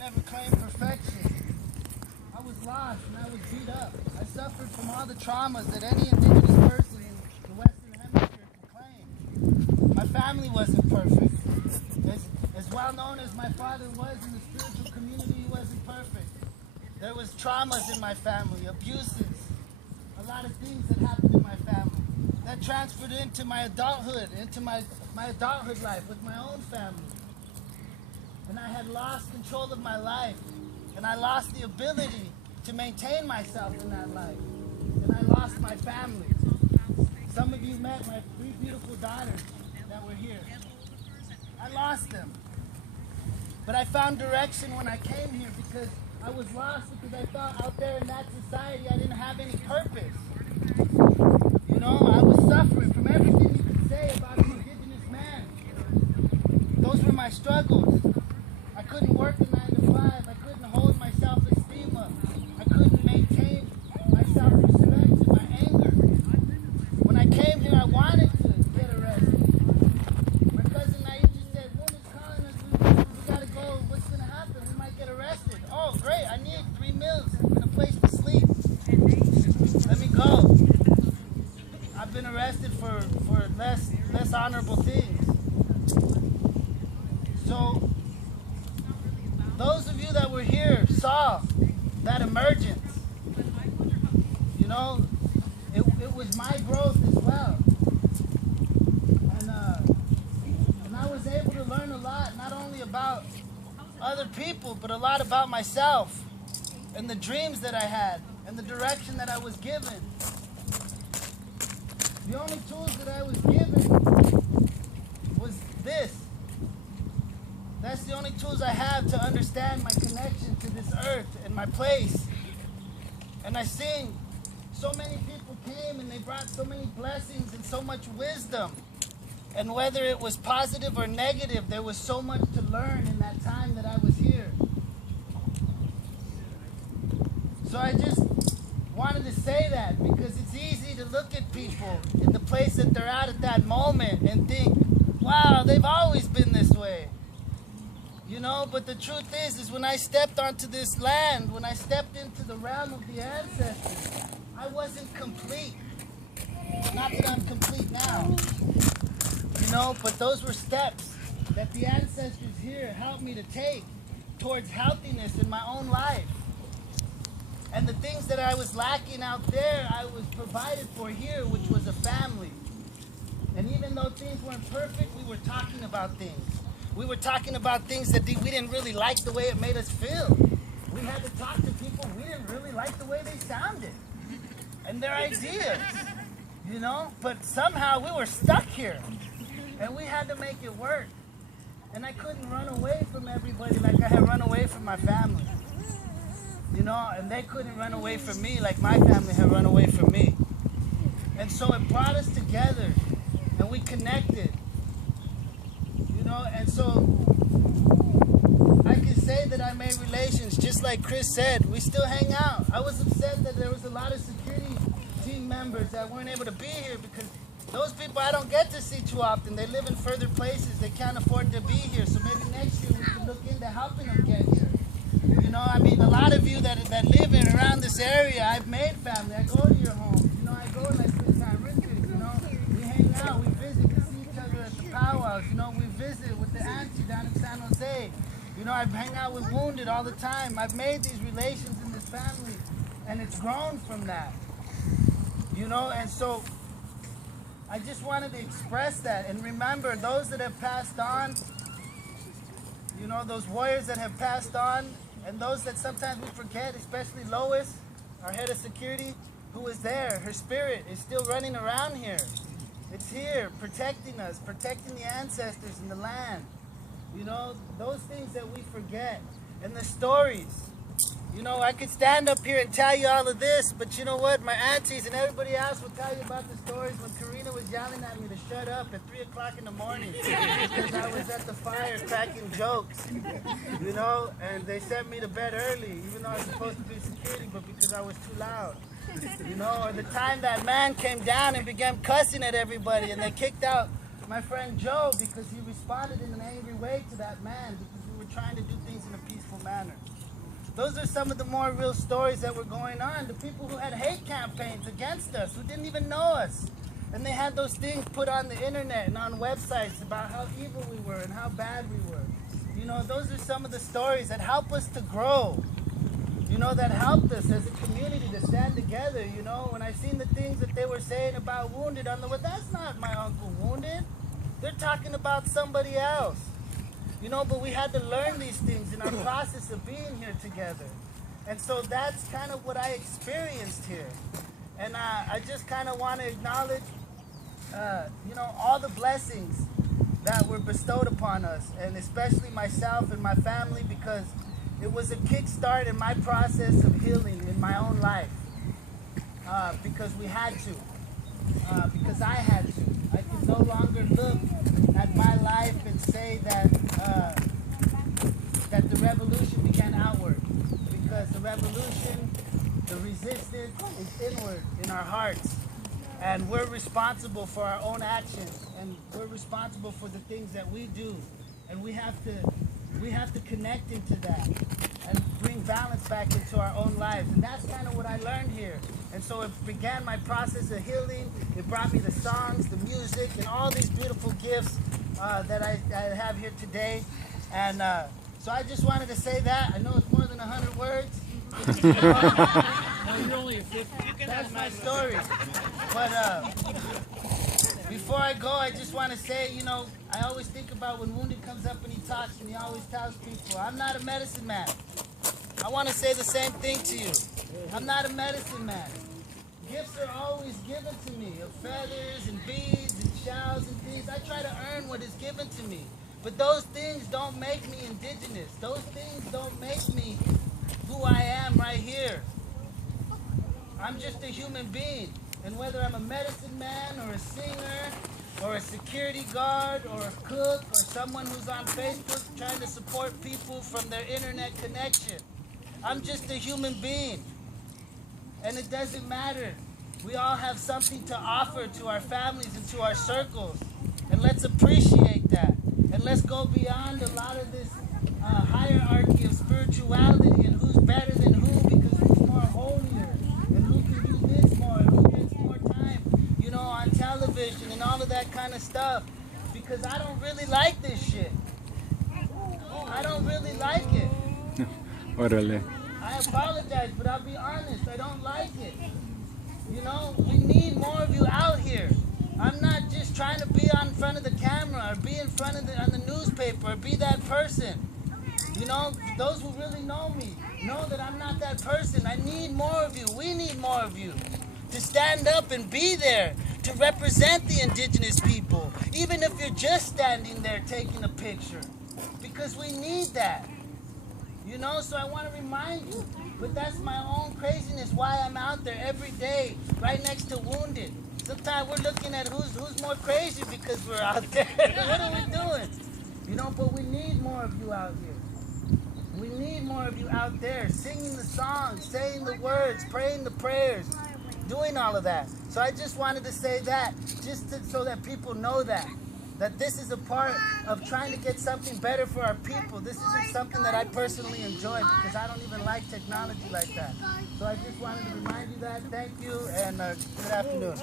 never claimed perfection. I was lost and I was beat up. I suffered from all the traumas that any indigenous person in the Western Hemisphere can claim. My family wasn't perfect. As well known as my father was in the spiritual community, he wasn't perfect. There was traumas in my family, abuses, a lot of things that happened in my family that transferred into my adulthood, into my adulthood life with my own family. And I had lost control of my life, and I lost the ability to maintain myself in that life. And I lost my family. Some of you met my 3 beautiful daughters that were here. I lost them. But I found direction when I came here because I was lost because I thought out there in that society I didn't have any purpose. You know, I was suffering from everything you could say about an indigenous man. Those were my struggles. I couldn't work a 9 to 5. I couldn't hold my self-esteem up. I couldn't maintain my self-respect and my anger. When I came here, I wanted to get arrested. My cousin Naija said, "Woman is calling us. We gotta go. What's gonna happen? We might get arrested." Oh, great! I need 3 meals and a place to sleep. Let me go. I've been arrested for less honorable things. So those of you that were here saw that emergence. You know, it was my growth as well. And I was able to learn a lot, not only about other people, but a lot about myself and the dreams that I had and the direction that I was given. The only tools that I was given was this. That's the only tools I have to understand my connection to this earth and my place. And I sing. So many people came and they brought so many blessings and so much wisdom. And whether it was positive or negative, there was so much to learn in that time that I was here. So I just wanted to say that because it's easy to look at people in the place that they're at that moment and think, wow, they've always been this way. You know, but the truth is when I stepped onto this land, when I stepped into the realm of the ancestors, I wasn't complete. Not that I'm complete now, you know, but those were steps that the ancestors here helped me to take towards healthiness in my own life. And the things that I was lacking out there, I was provided for here, which was a family. And even though things weren't perfect, we were talking about things. We were talking about things that we didn't really like the way it made us feel. We had to talk to people we didn't really like the way they sounded and their ideas, you know? But somehow we were stuck here and we had to make it work. And I couldn't run away from everybody like I had run away from my family, you know? And they couldn't run away from me like my family had run away from me. And so it brought us together and we connected. You know, and so I can say that I made relations, just like Chris said. We still hang out. I was upset that there was a lot of security team members that weren't able to be here because those people I don't get to see too often. They live in further places. They can't afford to be here. So maybe next year we can look into helping them get here. You know, I mean, a lot of you that live in around this area, I've made family. I go to your homes. You know, I go and I spend time with you. You know, we hang out. We visit. We see each other at the powwows. You know, we visit with the auntie down in San Jose. You know, I hang out with Wounded all the time. I've made these relations in this family, and it's grown from that. You know, and so I just wanted to express that. And remember, those that have passed on, you know, those warriors that have passed on, and those that sometimes we forget, especially Lois, our head of security, who was there. Her spirit is still running around here. It's here, protecting us, protecting the ancestors and the land. You know, those things that we forget. And the stories. You know, I could stand up here and tell you all of this, but you know what? My aunties and everybody else will tell you about the stories when Karina was yelling at me to shut up at 3 o'clock in the morning because I was at the fire cracking jokes. You know, and they sent me to bed early, even though I was supposed to be security, but because I was too loud. You know, or the time that man came down and began cussing at everybody and they kicked out my friend Joe because he responded in an angry way to that man because we were trying to do things in a peaceful manner. manner. Those are some of the more real stories that were going on. The people who had hate campaigns against us, who didn't even know us. And they had those things put on the internet and on websites about how evil we were and how bad we were. You know, those are some of the stories that help us to grow. You know, that helped us as a community to stand together. You know, when I seen the things that they were saying about Wounded on the web, that's not my Uncle Wounded. They're talking about somebody else. You know, but we had to learn these things in our process of being here together. And so that's kind of what I experienced here. And I just kind of want to acknowledge, you know, all the blessings that were bestowed upon us, and especially myself and my family, because it was a kickstart in my process of healing in my own life. Because we had to. Because I had to. I could no longer look at my life and say that that the revolution began outward, because the revolution, the resistance is inward in our hearts, and we're responsible for our own actions, and we're responsible for the things that we do, and we have to connect into that and bring balance back into our own lives. And that's kind of what I learned here. And so it began my process of healing. It brought me the songs, the music, and all these beautiful gifts that I have here today. And so I just wanted to say that. I know it's more than 100 words. No, you're only a 50. That's my story. But before I go, I just want to say, you know, I always think about when Wounded comes up and he talks, and he always tells people, I'm not a medicine man. I want to say the same thing to you. I'm not a medicine man. Gifts are always given to me, of feathers and beads and shells and things. I try to earn what is given to me. But those things don't make me indigenous. Those things don't make me who I am right here. I'm just a human being. And whether I'm a medicine man or a singer or a security guard or a cook or someone who's on Facebook trying to support people from their internet connection, I'm just a human being. And it doesn't matter. We all have something to offer to our families and to our circles. And let's appreciate that. And let's go beyond a lot of this hierarchy of spirituality and who's better than who, because who's more holier and who can do this more and who gets more time, you know, on television and all of that kind of stuff. Because I don't really like this shit. I don't really like it. Órale. I apologize, but I'll be honest, I don't like it. You know, we need more of you out here. I'm not just trying to be on front of the camera or be in front of on the newspaper or be that person. You know, those who really know me know that I'm not that person. I need more of you. We need more of you to stand up and be there, to represent the indigenous people, even if you're just standing there taking a picture, because we need that. You know, so I want to remind you, but that's my own craziness, why I'm out there every day, right next to Wounded. Sometimes we're looking at who's more crazy because we're out there. What are we doing? You know, but we need more of you out here. We need more of you out there, singing the songs, saying the words, praying the prayers, doing all of that. So I just wanted to say that, so that people know that this is a part of trying to get something better for our people. This isn't something that I personally enjoy, because I don't even like technology like that. So I just wanted to remind you that. Thank you, and good afternoon.